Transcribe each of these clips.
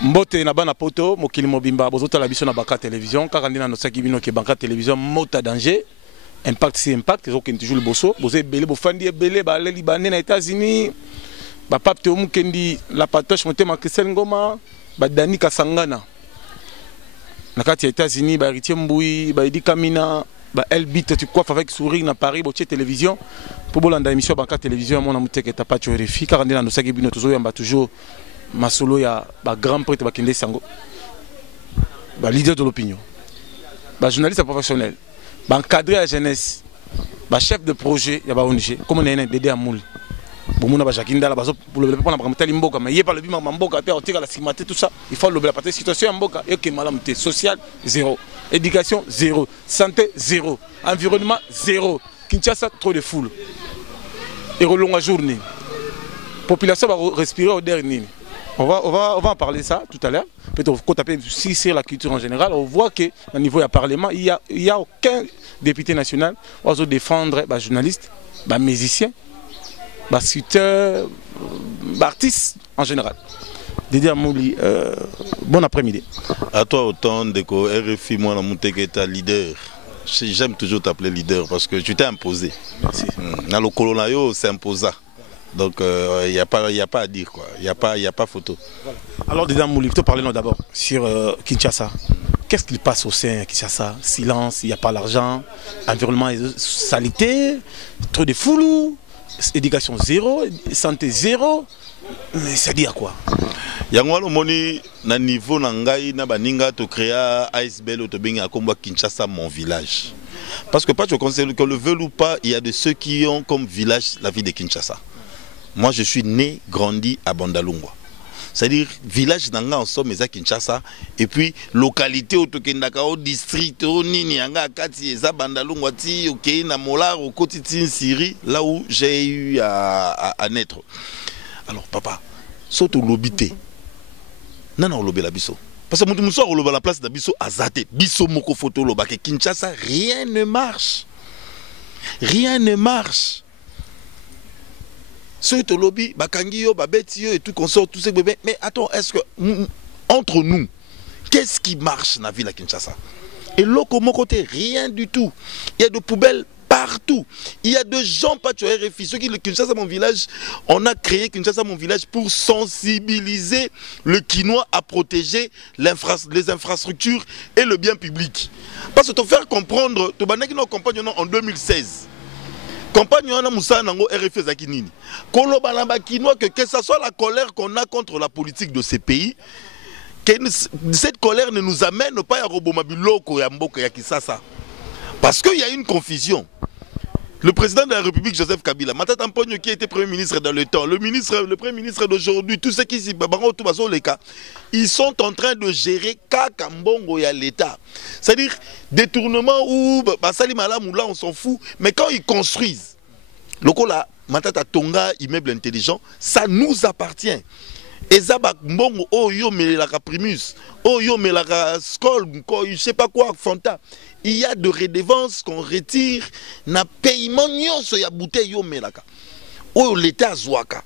Mbote na bana poto mokili mobimba bozota la biso na Banca Télévision kaka ndina no saki bino ke Banca Télévision mota danger impact si impact zo ken toujours le bosso bozé belé bofandi belé ba les libanais na États-Unis ba pape te mukendi la patoche motema Christelle Ngoma ba Dani Kasangana na kati ya États-Unis ba Héritier Mboui ba Edi Kamina ba Elbit tu coiffes avec sourire na Paris boche télévision pour bolanda émission Banca Télévision mona muteke ta pas tu refi kaka ndina no saki bino tozo yamba toujours Masolo ya ba grand prêtre ba kende sango ba leader de l'opinion ba journaliste professionnel ba encadré la jeunesse ba chef de projet ya ba ONG comme on est Dédé Amoul bomuna ba Jakinda la bazo pour le pour na ba mtali mboka mais yé pas le bima mboka te otira la stigmaté tout ça il faut le la partie situation mboka et que malamité sociale zéro éducation zéro santé zéro environnement zéro Kinshasa trop de foule et relonga journée population va respirer au dernier. On va en parler ça tout à l'heure. Peut-être qu'on tape si c'est la culture en général, on voit qu'au niveau du Parlement, il n'y a aucun député national qui va défendre les journalistes, les musiciens, les sculpteurs, les artistes en général. Dédé Amouli, bon après-midi. À toi autant de que RFI, moi, je leader. J'aime toujours t'appeler leader parce que tu t'es imposé. Merci. Dans le colonial, c'est imposant. Donc il n'y a pas à dire quoi, il n'y a pas photo. Voilà. Alors Dédé Amouli, parlons d'abord sur Kinshasa. Qu'est-ce qu'il passe au sein de Kinshasa? Silence, il n'y a pas l'argent, environnement salité, trop de foulou, éducation zéro, santé zéro. C'est-à-dire quoi? Yango lo moni na niveau na ngai na baninga to créer ASBL to benga komba Kinshasa mon village. Parce que pas je conseille que le veulent ou pas, il y a de ceux qui ont comme village la ville de Kinshasa. Moi, je suis né, grandi à Bandalungwa. C'est-à-dire, village d'Anga en somme, à Kinshasa, et puis localité au Tokendaka, au district, au Nini, Anga, Kati, Eza, Bandalungwa, Ti, au Keina, Molar, au Kotitin, Syrie, là où j'ai eu à naître. Alors, papa, saute au lobité. Non, non, lobé la biso. Parce que mon soir, on lobé la place de biso, azate, biso moko photo lobake, Kinshasa, rien ne marche. Rien ne marche. Ceux qui lobby, Bakangio, Babetio et tout consort, tous ces bébés. Mais attends, est-ce que entre nous, qu'est-ce qui marche dans la ville à Kinshasa? Et là, comme côté, rien du tout. Il y a des poubelles partout. Il y a des gens pas sur RFI. Ceux qui le Kinshasa mon village, on a créé Kinshasa mon village pour sensibiliser le Kinois à protéger les infrastructures et le bien public. Parce que te faire comprendre, tu vas nous accompagner en 2016. Campagne on a Moussa Nango RFI Zakinini. Que ce soit la colère qu'on a contre la politique de ces pays, que cette colère ne nous amène pas à Robomabiloko et à Mboka ya Kisasa. Parce qu'il y a une confusion. Le président de la République, Joseph Kabila, Matata Mponyo qui était Premier ministre dans le temps, le Premier ministre d'aujourd'hui, tous ceux qui s'y ils sont en train de gérer Kakambongo et l'État. C'est-à-dire détournement ou Basalimala Moula, on s'en fout, mais quand ils construisent, le là, Matata Tonga, immeuble intelligent, ça nous appartient. Et Zabak Mbongo, oh yo melaka Primus, oh yo melaka Skol, je sais pas quoi, Fanta. Il y a de redevances qu'on retire, na paiement nyonso ya bouteille yo melaka. Oh l'État zouaka.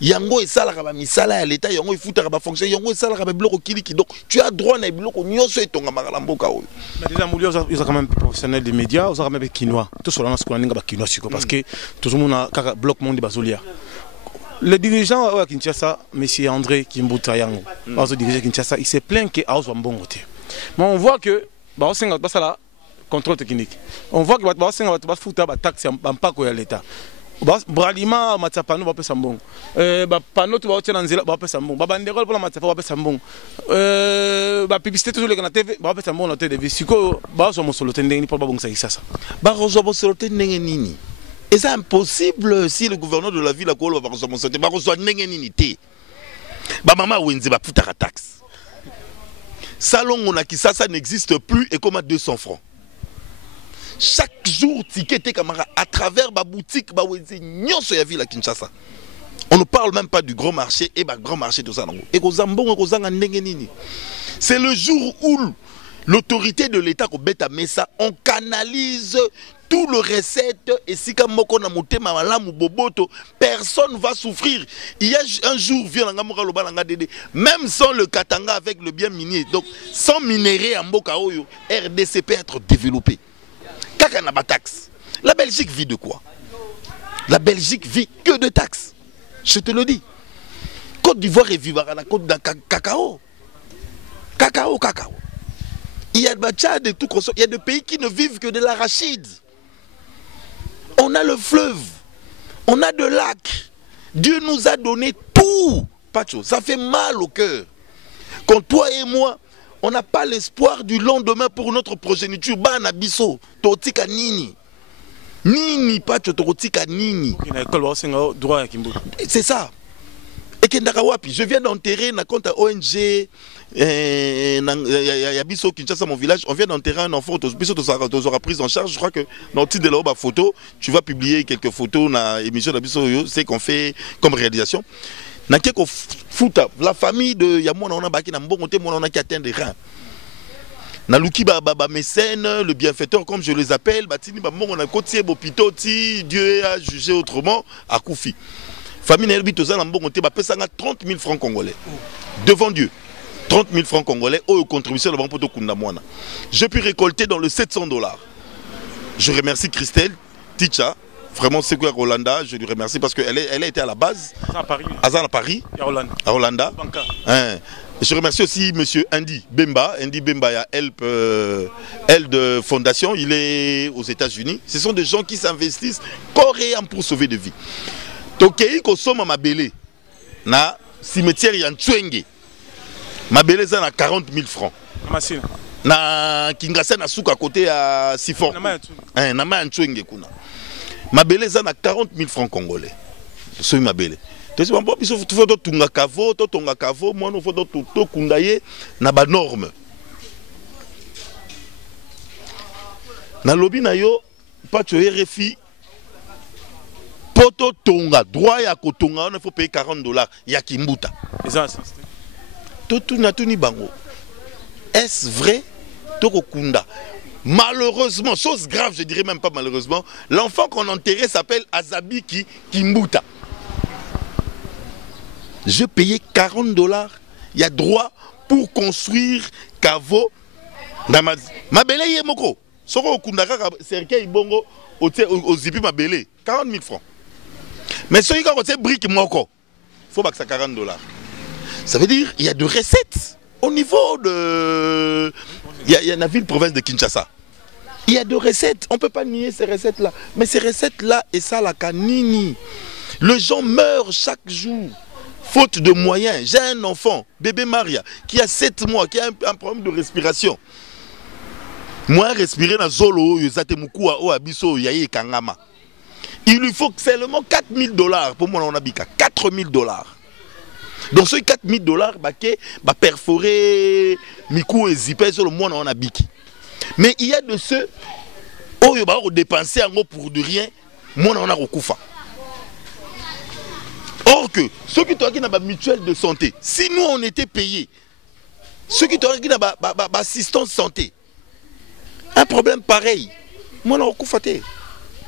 Yango et salaka ba misala ya l'État, yango ifutaka ba fonction, yango et salaka ba biloko kiliki. Donc tu as droit na biloko nyonso etonga makala mboka oyo. Mais déjà Mouli, ils sont quand même professionnels des médias, ils sont quand même Kinois. Tout cela ce qu'on a ninga ba Kinois parce que tout le monde a bloc monde bazolia. Le dirigeant à Kinshasa, M. André Kimbuta Yango, Kinshasa, il s'est plaint qu'il y a un bon côté. Mais on voit que le contrôle technique. On voit que le foot a taxe à l'État. Bralima, Matsapano, va pas s'embon. Pano, tu vas au Tchananzela, va pas s'embon. Banderole pour la Matsapo, va pas s'embon. Publicité toujours les TV, va pas s'embon. Siko, Bazo Mosolo Tendeni, pour Babong Saïsasa. Bazo Mosolo Tendeni. Et c'est impossible si le gouverneur de la ville a quoi va recevoir mon santé, va recevoir n'engenité. Ba maman Wenze va foutre la taxe. Salon on a qui ça n'existe plus et comme à 200 francs. Chaque jour ticket camarade à travers ma boutique ba Wenze nyonso ya ville à Kinshasa. On ne parle même pas du grand marché et bah grand marché tout ça non. Et ko zambon ko zanga n'engenini. C'est le jour où l'autorité de l'État ko beta mesa, on canalise tout le recette et si comme moko na motema malamu boboto, personne va souffrir. Il y a un jour même sans le Katanga avec le bien minier, donc sans minerai en Mboka Oyo, RDC peut être développé. Kaka na ba taxe. La Belgique vit de quoi? La Belgique vit que de taxes. Je te le dis. Côte d'Ivoire est vivre à la côte d'un cacao. Cacao. Il y a de Tchad et tout. Il y a des pays qui ne vivent que de l'arachide. On a le fleuve. On a de lacs. Dieu nous a donné tout. Pacho, ça fait mal au cœur. Quand toi et moi, on n'a pas l'espoir du lendemain pour notre progéniture. Bana biso, totika nini. Nini, Pacho, totika nini. C'est ça. Et je viens d'enterrer na compte à ONG Yabiso Kinshasa, mon village. On vient d'enterrer un enfant. Tu auras pris en charge. Je crois que dans le titre de la photo, tu vas publier quelques photos dans l'émission d'Abiso. C'est qu'on fait comme réalisation. La famille de Yamona, on a baki na mbongote, on a qui atteint des reins. Naluki baba mécène, le bienfaiteur comme je les appelle, batini bamon on a côté bopitoti, Dieu a jugé autrement à Koufi. Famille Nelbi Toza Lambon, on a 30 000 francs congolais. Devant Dieu. 30 000 francs congolais, aux contributions de Bampoto Kundamwana. Je puis récolter dans le $700. Je remercie Christelle, Ticha, vraiment c'est quoi Rolanda, je lui remercie parce qu'elle a été à la base. À Paris. À Rolanda. Je remercie aussi M. Andy Bemba. Andy Bemba, il y a Help Fondation, il est aux États-Unis. Ce sont des gens qui s'investissent corps et âme pour sauver des vies. Tokei ko soma mabele na cimetière ya Ntwenge. Mabele za na 40 000 francs. Na Kingasa na suka côté à Sifor. Na ma Ntwenge kuna. Mabele za na 40 000 francs congolais. So mabele. To si bambo biso faut to tunga kavo, to tonga kavo, moi no faut to kundaye na ba norme. Na lobi na yo pas to RFI Poto tonga, droit ya kotonga, il faut payer $40. Ya kimbuta. Totu natuni bango. Est-ce vrai? Toko kunda. Malheureusement, chose grave, je dirais même pas malheureusement, l'enfant qu'on enterrait s'appelle Azabiki Kimbuta. Je payais $40. Il y a droit pour construire Kavo. Mabele yemoko. Soko kundaka cercueil bongo au zipi mabele. 40 000 francs. Mais ceux qui ont briques moko, il faut que ça $40. Ça veut dire qu'il y a de recettes au niveau de... Il y a la ville-province de Kinshasa. Il y a de recettes. On ne peut pas nier ces recettes-là. Mais ces recettes-là, et ça, la canini. Les gens meurent chaque jour. Faute de moyens. J'ai un enfant, bébé Maria, qui a 7 mois, qui a un problème de respiration. Moi, respirer dans Zolo, Yozatemukua, Oabiso, Yaye Kangama. Il lui faut seulement $4 000 pour moi on a bika. $4 000. Donc ce $4 000 bah perforer Miku et Zipé sur le monde on a biki. Mais il y a de ceux où il va dépenser en gros pour de rien, moi on a recouffa. Or que ceux qui ont une mutuelle de santé, si nous on était payés, ceux qui ont une assistance santé, un problème pareil, moi on a recouffa.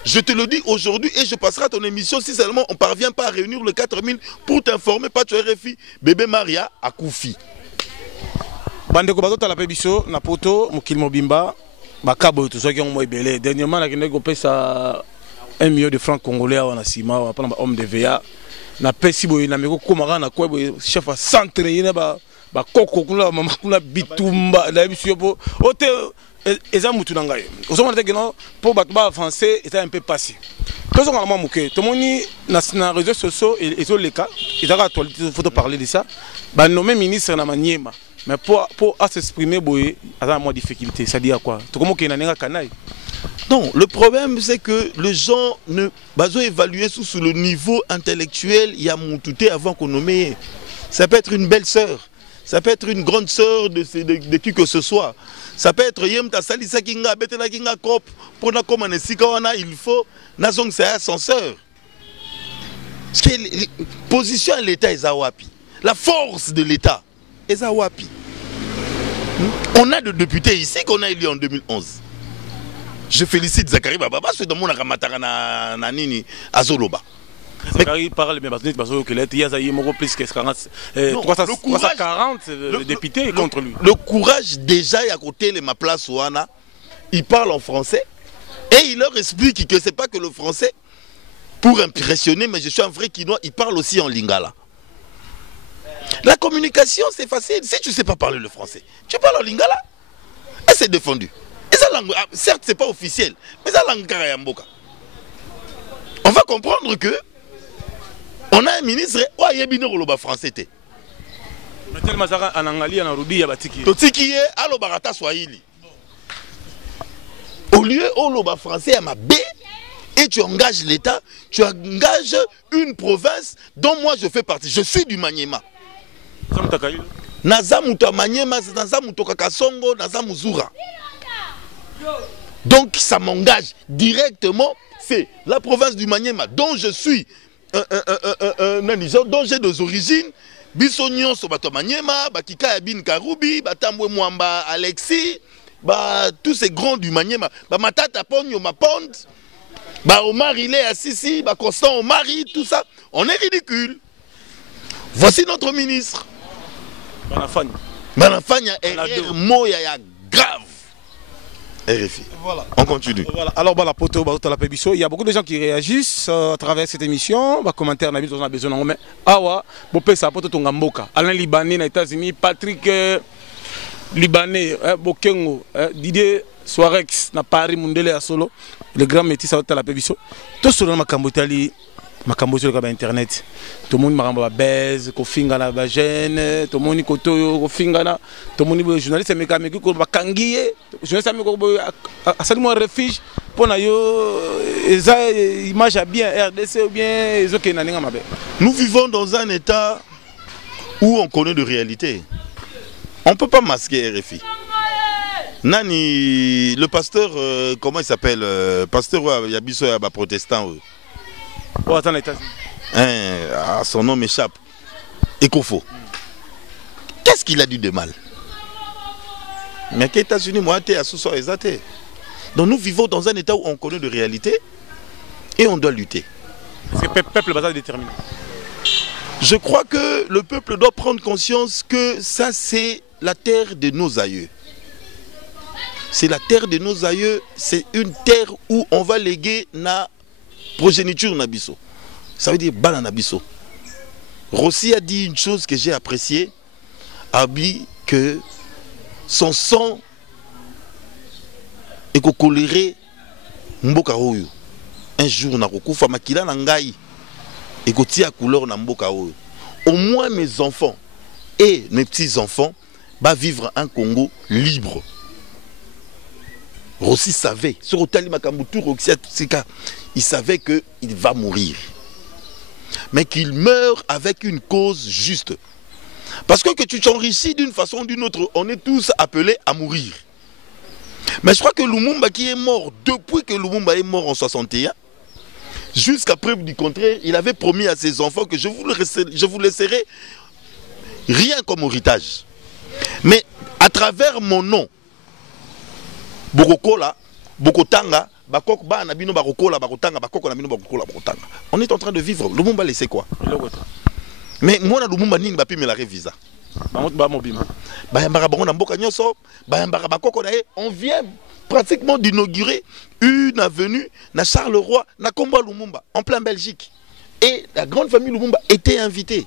Je te le dis aujourd'hui et je passerai à ton émission si seulement on ne parvient pas à réunir le 4000 pour t'informer, pas tu RFI, bébé Maria à Koufi. Bandeko bazota la pebiso na poto mukil mobimba bakabo to soki on mo ebele dernièrement na kende ko pesa 1 million de francs congolais wana sima wa pana homme de VA na pesi boy na meko komaka na kwa chef à centre yina ba koko kula mama kula bitumba na biso po ote eza mutu na ngai osomona te keno po bato ba avancer est un peu passé tous on a manqué tout moni na réseaux sociaux et sur les cas ils ont actualité faut parler de ça ba nommé ministre na maniema mais pour s'exprimer boy a moins difficulté ça dit à quoi to comment que na nenga kanai. Non, le problème c'est que les gens ne bazo évaluer sous le niveau intellectuel il y a moutouté avant qu'on nomme. Ça peut être une belle sœur, ça peut être une grande sœur de qui que ce soit. Ça peut être Yemta Salisa Kinga, Betela Kinga Krop, pour na comme Sikawana, il faut Nazong c'est ascenseur. Parce que la position de l'État est Zawapi. La force de l'État est Zawapi. On a des députés ici qu'on a élus en 2011. Je félicite Zakari Baba parce que dans mon Ramatara na nini Azoloba. Zakari parle, mais parce que il y a plus que 340 députés contre lui. Le courage déjà est à côté de ma place Ouana. Il parle en français et il leur explique que c'est pas que le français pour impressionner, mais je suis un vrai Kinois, il parle aussi en lingala. La communication c'est facile. Si tu ne sais pas parler le français, tu parles en lingala et c'est défendu. Et ça langue, certes c'est pas officiel, mais ça langue Karayamboka. On va comprendre que on a un ministre ou ayebino koloba français té. Mais tellement ça en anglais en rubi ya batiki. Totiki ye alo barata swahili. Au lieu oloba français à ma B et tu engages l'État, tu engages une province dont moi je fais partie. Je suis du Maniema. Nazamuto Maniema, Nazamuto Kakasongo, Nazamuzura. Donc ça m'engage directement. C'est la province du Maniema dont je suis dont j'ai des origines. Bissonyon Sobato Maniema, Bakika Yabin Karoubi, Batambwe Mwamba Alexis, tous ces grands du Maniema, Matata Ponyo Mapond, Omar il est Assisi, Constant Omari, tout ça. On est ridicule. Voici notre ministre. Manafanya est moya grave. RFI. Voilà. On continue. Voilà. Alors, la poteau, il y a beaucoup de gens qui réagissent à travers cette émission. Commentaires, on a besoin de Awa, Bopé, ça pote Tongamboka. Alain Libanais, aux États-Unis, Patrick Libanais, Bokengo, Didier Soarex, na Paris, Mundele à Solo, le grand métis à la pébiso. Tout ce ma Cambotali, ma Cambodia sur internet. Tout le monde m'a baise, kofinga na bagène, tout le monde koto kofinga na, tout le monde journaliste mais quand même ko bakangiye, journaliste mais ko asali un refuge pour na yo eza image bien RDC ou bien ezoke na ninga mabe. Nous vivons dans un état où on connaît de réalité. On ne peut pas masquer RFI. Nani, le pasteur, comment il s'appelle, pasteur Yabiso Yaba protestant. Oh, attends, les son nom m'échappe. Ekofo. Qu'est-ce qu'il a dit de mal? Mais qu'aux États-Unis, moi, t'es à sous-sol exaté. Donc nous vivons dans un état où on connaît de réalité et on doit lutter. Est-ce que le peuple est déterminé? Je crois que le peuple doit prendre conscience que ça, c'est la terre de nos aïeux. C'est la terre de nos aïeux. C'est une terre où on va léguer na progéniture Nabiso. Ça veut dire bala Nabiso. Rossi a dit une chose que j'ai appréciée. Abi que son sang est coléré mboka oyo. Un jour na kokufa makila na ngai et kotia couleur na mboka oyo. Au moins mes enfants et mes petits-enfants va vivre un Congo libre. Rossi savait, il savait qu'il va mourir. Mais qu'il meurt avec une cause juste. Parce que tu t'enrichis d'une façon ou d'une autre, on est tous appelés à mourir. Mais je crois que Lumumba qui est mort, depuis que Lumumba est mort en 61, jusqu'à preuve du contraire, il avait promis à ses enfants que je vous laisserai rien comme héritage. Mais à travers mon nom, Bokokola, Bokotanga, on est en train de vivre. Lumumba laissait quoi? Mais moi, Lumumba n'y pas pu me la visa. On vient pratiquement d'inaugurer une avenue na Charleroi, na Komba Lumumba, en plein Belgique. Et la grande famille Lumumba était invitée.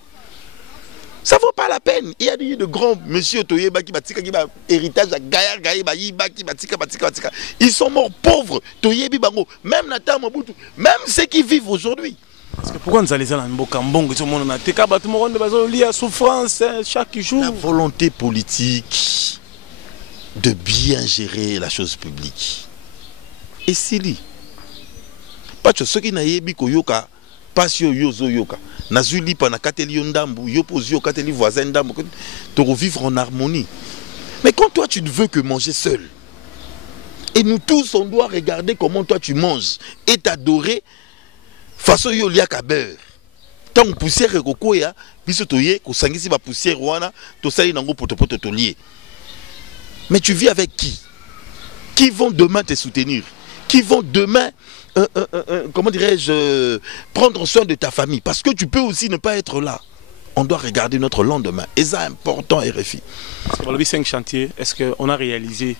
Ça ne vaut pas la peine. Il y a de grands monsieur Toyeba qui batika qui héritage à Gaïa Gaïba qui batika. Ils sont morts pauvres. Toyebi bango, même Nata Mobutu, même ceux qui vivent aujourd'hui. Parce que pourquoi nous allons dans Mbokambong, tout le monde a été souffrance chaque jour. La volonté politique de bien gérer la chose publique. Et Sili, pas que ceux qui n'aient pas yoka, pas yozo yoka. Nazuli pana kateli ndambu, yopozi kateli voisin ndambu, pour vivre en harmonie. Mais quand toi tu ne veux que manger seul, et nous tous on doit regarder comment toi tu manges et t'adorer façon yo liaka beurre. Tant poussière ekokoya, biso toye ko sangisi ba poussière wana, to sali nango potopoto to lié. Mais tu vis avec qui? Qui vont demain te soutenir? Qui vont demain, comment dirais-je, prendre soin de ta famille? Parce que tu peux aussi ne pas être là. On doit regarder notre lendemain. Et c'est important, RFI. Dans le 5 chantiers, est-ce qu'on a réalisé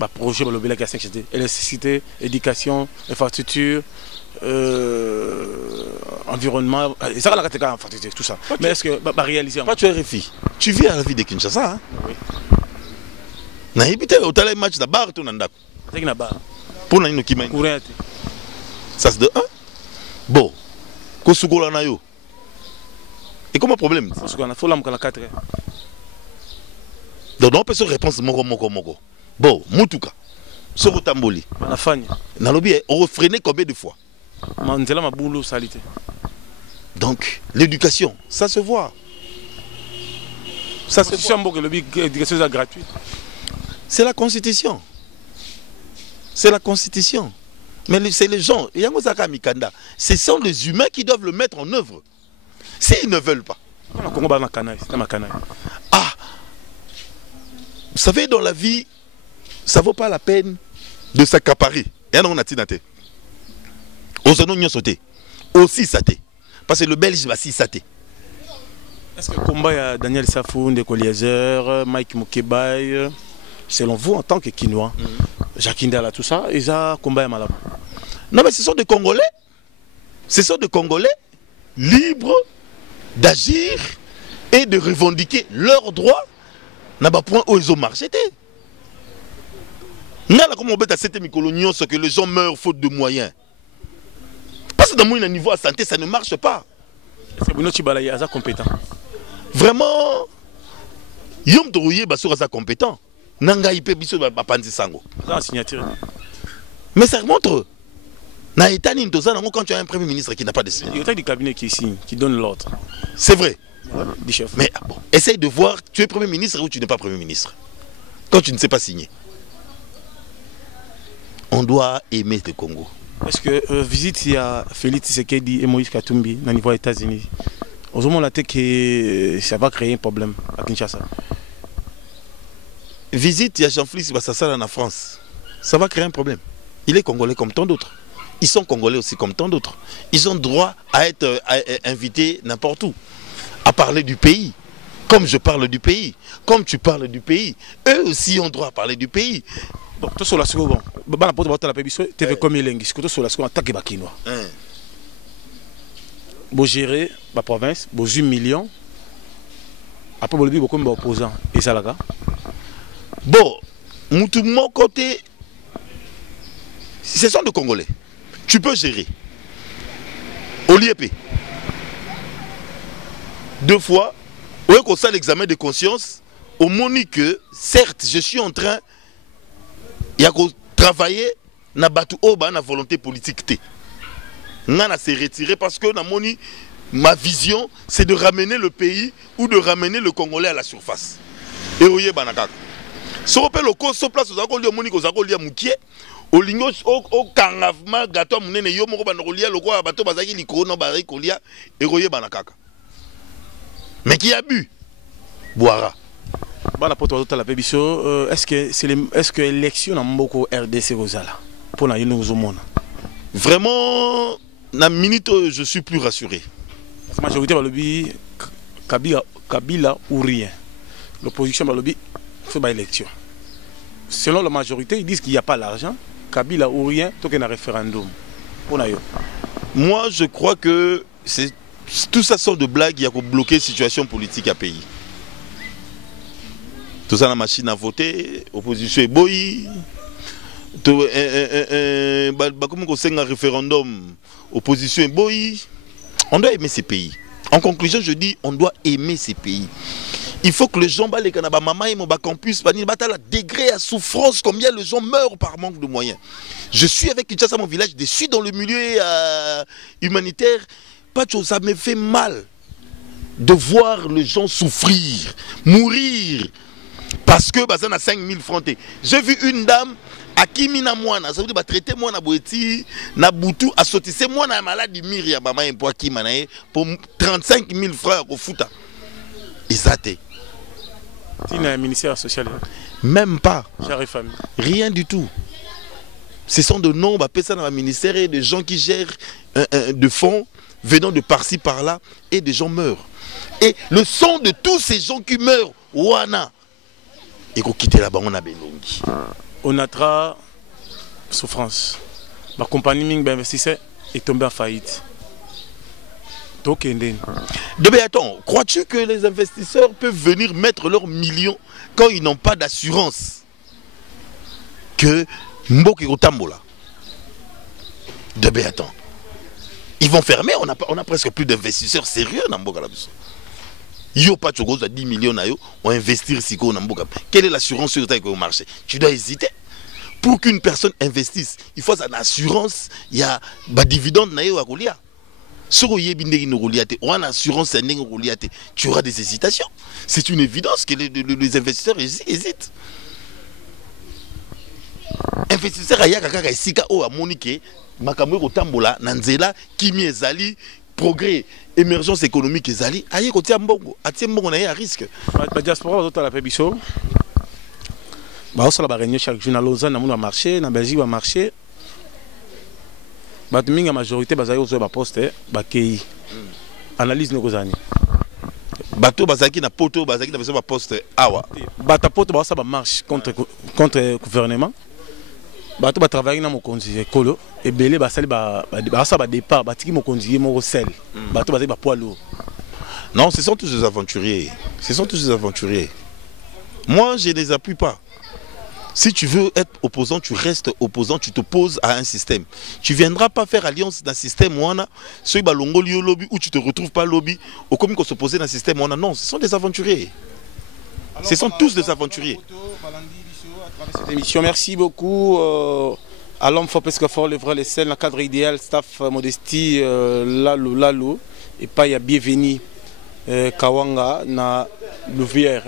le projet de la 5 chantiers? Électricité, éducation, infrastructure, environnement, ça la catégorie infrastructure, tout ça. Mais est-ce que réaliser? Pas tu RFI. Tu vis à la vie de Kinshasa, hein? Oui. Na habité au télé match de bar tout nanda. C'est na bar. Pour na qui main. Ça c'est de 1. Bon. Ko sukola na yo. Et comment problème? Parce qu'on a fait la 4. Donc on peut se répondre moko. Bon, mutuka. Soko tamboli. Na fanya. Na lobby on freiner combien de fois? Manzela ma boulot salité. Donc l'éducation, ça se voit. Ça se voit. L'éducation est gratuite. C'est la constitution. C'est la constitution. Mais c'est les gens. Ce sont les humains qui doivent le mettre en œuvre. S'ils ne veulent pas. Ah, vous savez, dans la vie, ça ne vaut pas la peine de s'accaparer. Et on a tinaté. Aussi saté. Parce que le Belge va si saté. Est-ce que le combat de Daniel Safou, de Coliezer, Mike Moukebaï, selon vous, en tant que Kinois, Jacques Indala, tout ça, ils ont combat malade? Non, mais ce sont des Congolais. Ce sont des Congolais libres d'agir et de revendiquer leurs droits. N'a pas point où ils ont marché. N'a pas comme on bête à cette colonion, ce que les gens meurent faute de moyens. Parce que dans mon niveau de santé, ça ne marche pas. Est-ce que Bruno Tshibala est compétent? Vraiment, Yom Torouye est compétent. Nanga Ipe Biso Bapanzi Sango. Mais ça montre. Quand tu as un premier ministre qui n'a pas de signe. Il y a du cabinet qui signe, qui donne l'ordre. C'est vrai. Du chef. Mais bon, essaye de voir, tu es premier ministre ou tu n'es pas premier ministre. Quand tu ne sais pas signer. On doit aimer le Congo. Est-ce que visite il y a Félix Tshisekedi et Moïse Katumbi au niveau des États-Unis? Au moment là que ça va créer un problème à Kinshasa. Visite il y a Jean-Félix Bassassa en France. Ça va créer un problème. Il est congolais comme tant d'autres. Ils sont congolais aussi comme tant d'autres. Ils ont droit à être invités n'importe où. À parler du pays. Comme je parle du pays. Comme tu parles du pays. Eux aussi ont droit à parler du pays. Bon, tout sur la seconde. Bon, la porte de la pébiso, tu veux comme il est. Tout sur la seconde, attaque Bakinois. Bon, gérer la province, bon, 8 millions. Après, bon, le but, beaucoup d'opposants. Et ça, là. Bon, mon côté, ce sont des Congolais. Tu peux gérer. Au l'IEP. 2 fois, au lieu qu'on fasse l'examen de conscience, au moment que, certes, je suis en train de travailler na batu oba na volonté politique. Nana s'est retiré parce que ma vision, c'est de ramener le pays ou de ramener le Congolais à la surface. Et oye banakak. Si on peut le cause sur place, on a moni ko zako lia mukie. Au lingo au kangavma gato munene yo moko banokolia loko ya bato bazaki likoro bari kolia et oye banakaka. Mais qui a bu? Boira. Est-ce que l'élection a beaucoup RDC pour la Vraiment, la minute je suis plus rassuré. La majorité va le Kabila ou rien. L'opposition va le faire l'élection. Selon la majorité, ils disent qu'il n'y a pas l'argent. Kabila ou rien, tout un référendum. Moi, je crois que tout ça sort de blagues, il y a qu'à bloquer la situation politique à pays. Tout ça, la machine à voter, opposition est boy. Comme on sait un référendum, opposition est boy. On doit aimer ces pays. En conclusion, je dis, on doit aimer ces pays. Il faut que les gens, les maman et mon campus, la degré à souffrance, combien les gens meurent par manque de moyens. Je suis avec Kinshasa, mon village, je suis dans le milieu humanitaire. Pas de chose, ça me fait mal de voir les gens souffrir, mourir. Parce que ça a 5000 francs. J'ai vu une dame à Kimina Moana, ça veut dire traiter moi na boeti, na boutou, à sauter. C'est moi na maladie Myria, pour 35 000 francs au fouta. Et ça t'est. un ministère social. Même pas. Famille. Rien du tout. Ce sont de noms, ça dans le ministère et des gens qui gèrent de fonds venant de par-ci par-là et des gens meurent. Et le son de tous ces gens qui meurent, Wana, et qu'on quitte là-bas, on a Belongi. On a souffrance. Ma compagnie Ming investisseur est tombée en faillite. Attends, crois-tu que les investisseurs peuvent venir mettre leurs millions quand ils n'ont pas d'assurance que Mboki Otambola? Attends. Ils vont fermer, on a presque plus d'investisseurs sérieux dans Mboka Labiso. Yo pas de 10 millions on investir ici dans Mboka. Quelle est l'assurance sur le marché? Tu dois hésiter. Pour qu'une personne investisse, il faut une assurance, il y a des dividendes à Roulia. Si on a une assurance, tu auras des hésitations. C'est une évidence que les investisseurs hésitent. Investisseurs ayaka isika o amonike makambo kotambola nanzela kimi ezali progrès émergence économique ezali aye kotia mbongo atie mbongo na ye à risque. La diaspora bazota la pebiso. Ba osala ba réunion chaque jour na Lausanne na monde marché na Belgique va marché. Ba minga majorité bazali ozo ba poste ba kei. Analyse nekozani. Bateau bazaki na poto bazaki na besoin ba poste awa. Bata poto ba osala ba marche contre gouvernement. Bato ba travailler na mokonzi ekolo ebele basali ba départ batiki mokonzi mo sel bato bazali ba poids lourd. Non, ce sont tous des aventuriers. Ce sont tous des aventuriers. Moi, je ne les appuie pas. Si tu veux être opposant, tu restes opposant, tu t'opposes à un système. Tu ne viendras pas faire alliance d'un système où tu te retrouves pas lobby, ou comme qu'on s'opposer d'un système où non, ce sont des aventuriers. Ce sont tous des aventuriers. Cette émission, merci beaucoup à l'homme faut presque fort le vrai les scènes, le cadre idéal, staff modestie, lalo et pas y a bienvenue Kawanga na Louvière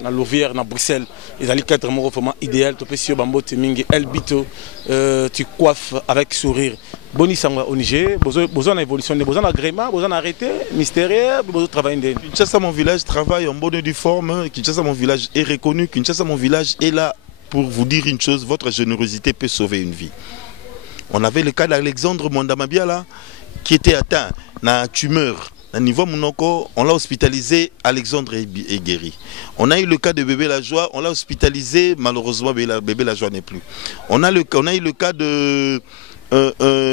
na Bruxelles. Ils allaient cadre vraiment idéal, tu peux sur Bambo Temingi El Bito, tu coiffes avec sourire. Boni Sangwa au Niger, besoin d'évolution, besoin d'agrément, besoin d'arrêter, mystérieux, besoin de travailler. Kinshasa, mon village travaille en bonne et due forme. Kinshasa, mon village est reconnu. Kinshasa, mon village est là. Pour vous dire une chose, votre générosité peut sauver une vie. On avait le cas d'Alexandre Mondamabiala qui était atteint d'une tumeur. À niveau Mounoko, on l'a hospitalisé, Alexandre est guéri. On a eu le cas de bébé Lajoie, on l'a hospitalisé, malheureusement bébé Lajoie n'est plus. On a eu le cas de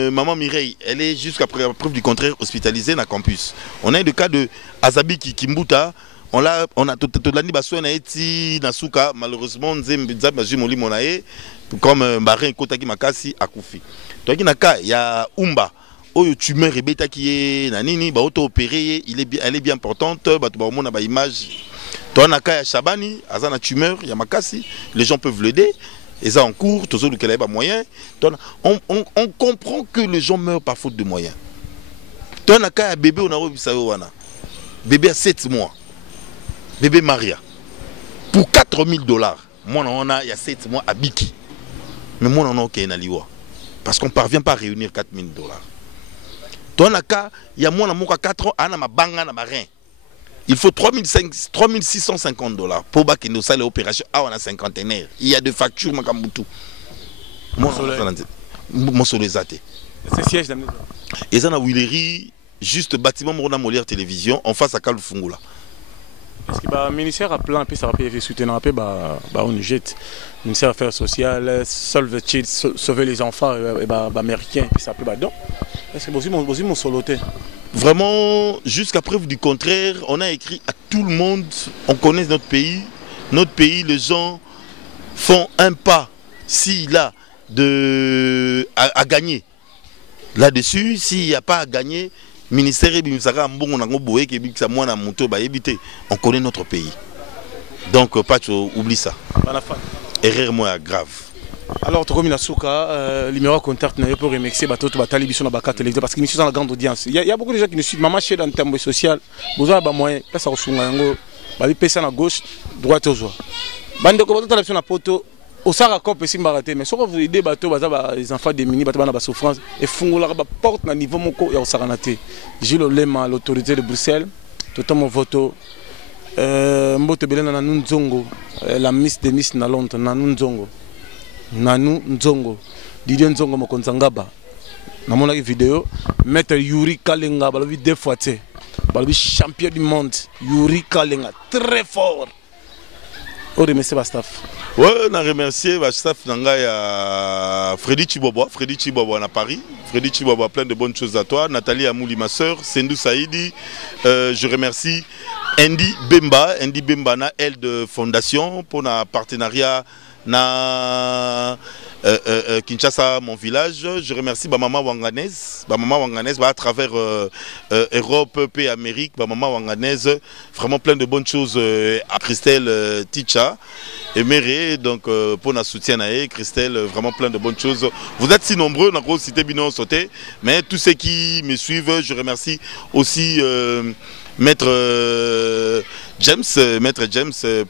Maman Mireille, elle est jusqu'à preuve du contraire hospitalisée dans le campus. On a eu le cas de Azabi Kimbuta. On a tout l'année basso na eti na suka malheureusement nzembe mazui moli monae comme Marin Kotaki Makasi akufi. Donc naka ya Umba oyo tumeur ebeta ki na nini ba auto opéré elle est bien importante ba to ba mona ba image. To naka ya Shabani azana tumeur ya Makasi, les gens peuvent l'aider. Et ça en cours, tous ceux qui ont moyens. On comprend que les gens meurent par faute de moyens. To naka ya bébé on a bisayo wana. Bébé à 7 mois. Bébé Maria, pour $4000, moi on a il y a 7 mois à Biki. Mais moi on a ok na liwa. Parce qu'on ne parvient pas à réunir $4000. Dans le cas, il y a moi on a 4 ans, à ma banga na marin. Il faut $3650 pour que nous salles l'opération. Ah on a cinquantenaire. Il y a des factures makambutu. Moi mon soleil. C'est siège d'amener. Et ça na Willery, juste bâtiment Mona Molière télévision en face à Kalfungula. Parce que le ministère a plein de ça va soutenir un peu on jette le ministère des Affaires sociales sauver les enfants américains puis ça peut donc est-ce que aussi mon soloté vraiment jusqu'à preuve du contraire on a écrit à tout le monde on connaît notre pays les gens font un pas s'il a à gagner là-dessus s'il n'y a pas à gagner ministère on connaît notre pays. Donc pas oublie ça. Erreur moins grave. Alors tu comme Souka, numéro contact pour remercier bateau batali biso na baka télévision parce que nous sommes dans la grande audience. Il y a beaucoup de gens qui nous suivent maman chez dans terme social. Besoin ba moyen place à sunga yango ba bi pesa na gauche droite aux joie. Bande ko bateau na poto au Sara Cop et Simbaraté, mais si vous aidez les enfants démunis, les souffrance, et Fungola porte à niveau moko et au Saranate. J'ai le lema l'autorité de Bruxelles, tout mon voto, mbote belé na Nanu Nzongo, la Miss de Miss na Londres, Nanu Nzongo. Nanu Nzongo. Didier Nzongo Mokonzangaba. Na mon vidéo, maître Yuri Kalenga, balobi 2 fois té. Balobi champion du monde, Yuri Kalenga, très fort. On remercie le staff. Oui, on a remercié le staff à Freddy Chibobo à Paris. Freddy Chibobo, plein de bonnes choses à toi. Nathalie Amouli, ma soeur. Sendou Saïdi. Je remercie Andy Bemba, na elle de Fondation pour un partenariat na Kinshasa, mon village. Je remercie Maman Wanganese à travers Europe et Amérique. Maman Wanganese, vraiment plein de bonnes choses à Christelle Ticha et Méré, donc pour notre soutien à Christelle, vraiment plein de bonnes choses. Vous êtes si nombreux, on a gros cité Bino sauté, mais tous ceux qui me suivent, je remercie aussi Maître James,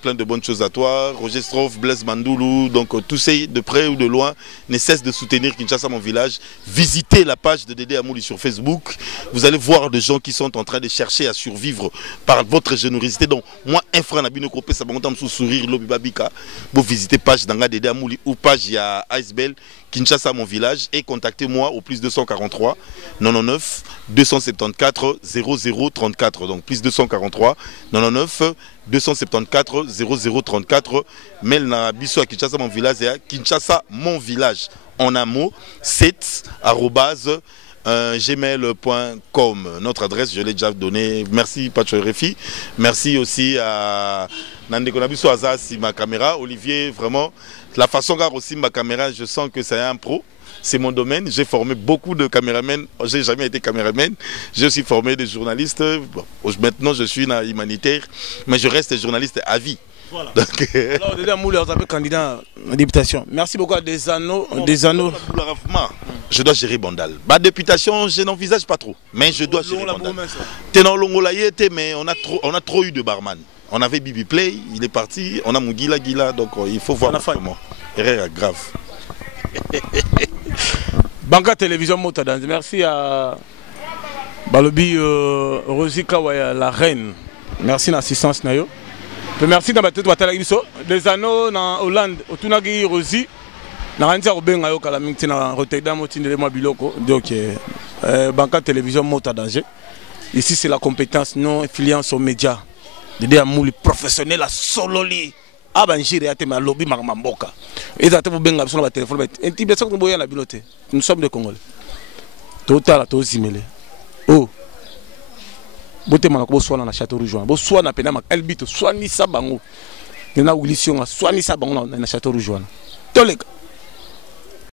plein de bonnes choses à toi. Roger Stroff, Blaise Mandoulou, donc tous ces de près ou de loin ne cessent de soutenir Kinshasa, mon village. Visitez la page de Dédé Amouli sur Facebook. Vous allez voir des gens qui sont en train de chercher à survivre par votre générosité. Donc moi, un frère n'a pas coupé, ça m'a monté sous sourire, lobby babika. Vous visitez page d'Anga Dédé Amouli ou page il y a Icebell Kinshasa, mon village, et contactez-moi au plus 243 99 274 0034. Donc plus 243 99 274 0034. Mail na biso à Kinshasa, mon village, et à Kinshasa, mon village, en un mot, 7 gmail.com. Notre adresse, je l'ai déjà donnée. Merci Pacho Refi. Merci aussi à Nande Konabiso Azasi, ma caméra. Olivier, vraiment, la façon dont aussi ma caméra, je sens que c'est un pro. C'est mon domaine. J'ai formé beaucoup de caméramens. J'ai jamais été caméraman. J'ai aussi formé des journalistes. Bon, maintenant, je suis humanitaire, mais je reste journaliste à vie. Voilà. Donc, alors, déjà, Moulin, vous avez candidat à la députation. Merci beaucoup à des anneaux. Je dois gérer Bandal. Ma députation, je n'envisage pas trop. Mais je dois gérer Bandal. Tenant Longolaïete, mais on a trop eu de barman. On avait Bibi Play, il est parti. On a Mugila Gila, donc il faut voir comment. Erreur grave. Banca Télévision Motadan. Merci à Balobi Rosi Kawaya, la reine. Merci d'assistance. Merci dans ma tête des anneaux en Hollande, au Tunagi Rosi. Donc, Banca Télévision Motadan. Ici, c'est la compétence non influence aux médias. Des amouli professionnels à sololi. Lobby Maramboka. Et ça vous benga sur le téléphone. Nous sommes des Congolais. Total à tous similés. Oh. Bote manako soit na château Rouge. Bo soit na pena mak elbito soit ni sabango. Na ulission soit ni sabango na château Rouge. Tolega.